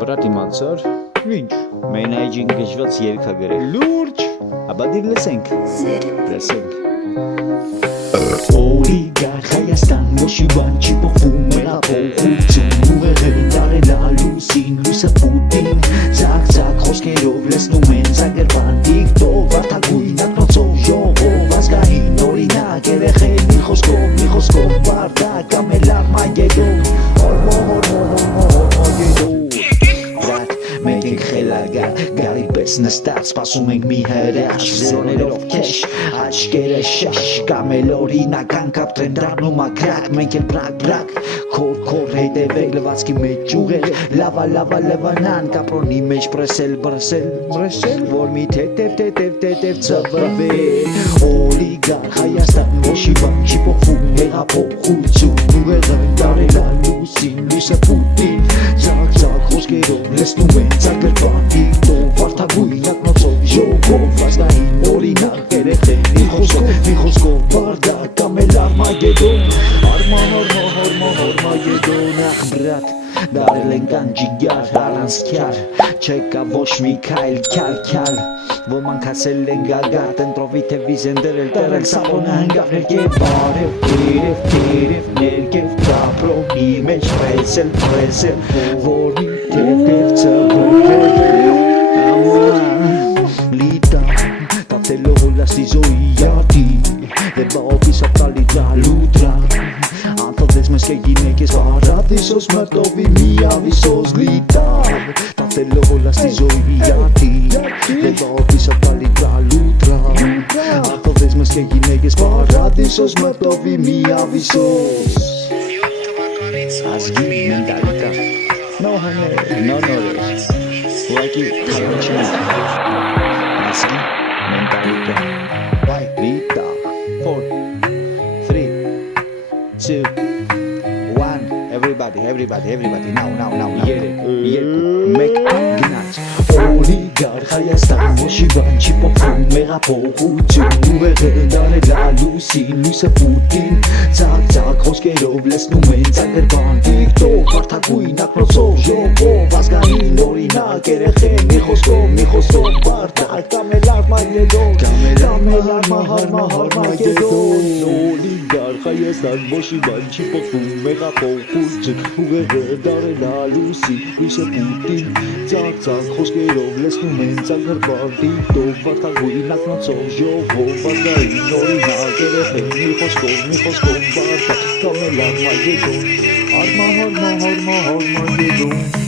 Բրատ իմացար, Ինչ, մենայջին գժված երգա գրել, լուրջ, ապա դիր լսենք, լսենք Օլիգար Հայաստան, ոչի բան չի փոխվում, մեղափոխություն ուղեղը դարելալուսին, լույսը Պուտին, ցակ-ցակ խոսքերով լցնում են զանգերբան տիկտոկ, վարդագույն ակնոցով ժողով, ազգային օրինակ, երեխեն մի խոսքով, բարդակ, ամելար մայգետով, Մենք ենք խելագար, գարի պես նստած, սպասում ենք մի հրաշ, զերոներով քեշ, աչկերը շաշ, կամել օրինական կապ տրեն դառնում ակրակ, մենք էլ բրակ, քոր հետևել լվացքի մեջ ուղեր, լավա լվանան, կապրոնի մեջ պրեսել, որ մի թեթև ծվվել, օլիգար Հայաստան, ոչի բան չի փոխվում, հեղափոխություն, ուղեղը դարելալուսին, լույսը Պուտին, ցակ-ցակ խոսքերով լցնում են զանգերբան տիկտոկ, վարդագույն ակնոցով ժողով, ազգային օրինակ, երեխեն մի խոսքով, բարդակ, ամելար մայգետով, Արմագեդոն, ախ բրատ, դարել ենք անջիգար, առանց քյար, չեկա ոչ մի քյալ, ոմանք ասել են գագատ, ընտրովի թե վիզ են դրել սապոնը հնգավ ներկև, բարև, ներկև, կապրոմի մեջ պրեսել, որ մի թեթև ծվվել, լիտա, տատելով լաստի զոյի յարդի, դեպա օպիսա տալի դալուտրա, Անտոդես մեզ կեգինեք ես բարադիսոս մրտովի միավիսոս լիտար Տատելով լաստի զոյի յարդի, դեպա օպիսա տալի դալուտրա, Անտոդես մեզ կեգինեք ես բարադիսոս մրտովի միավիսոս Ազգի մենտալիտա No Ուղղակի թավաչին Ազգի մենտալիտա Լիտա 4 3 2 1 Everybody now Երկու մեկ գնաց Օլիգար Հայաստան ոչի բան չի փոխվում մեղափոխություն ուղեղը դարելալուսին լույսը Պուտին ցակ-ցակ խոսքերով լցնում են զանգերբան տիկտոկ վարդագույն ակնոցով ժողով ազգային օրինակ երեխեն մի խոսքով բարդակ կամելար մայգետոն Օլիգար Հայաստան ոչի բան չի փոխվում մեղափոխություն ուղեղը դարելալուսին լույսը Պուտին ցակ-ցակ խոսքերով լցնում են զանգերբան տիկտոկ վարդագույն ակնոցով ժողով ազգային օրինակ երեխեն մի խոսքով բարդակ կամելար մայգետոն Արմագեդոն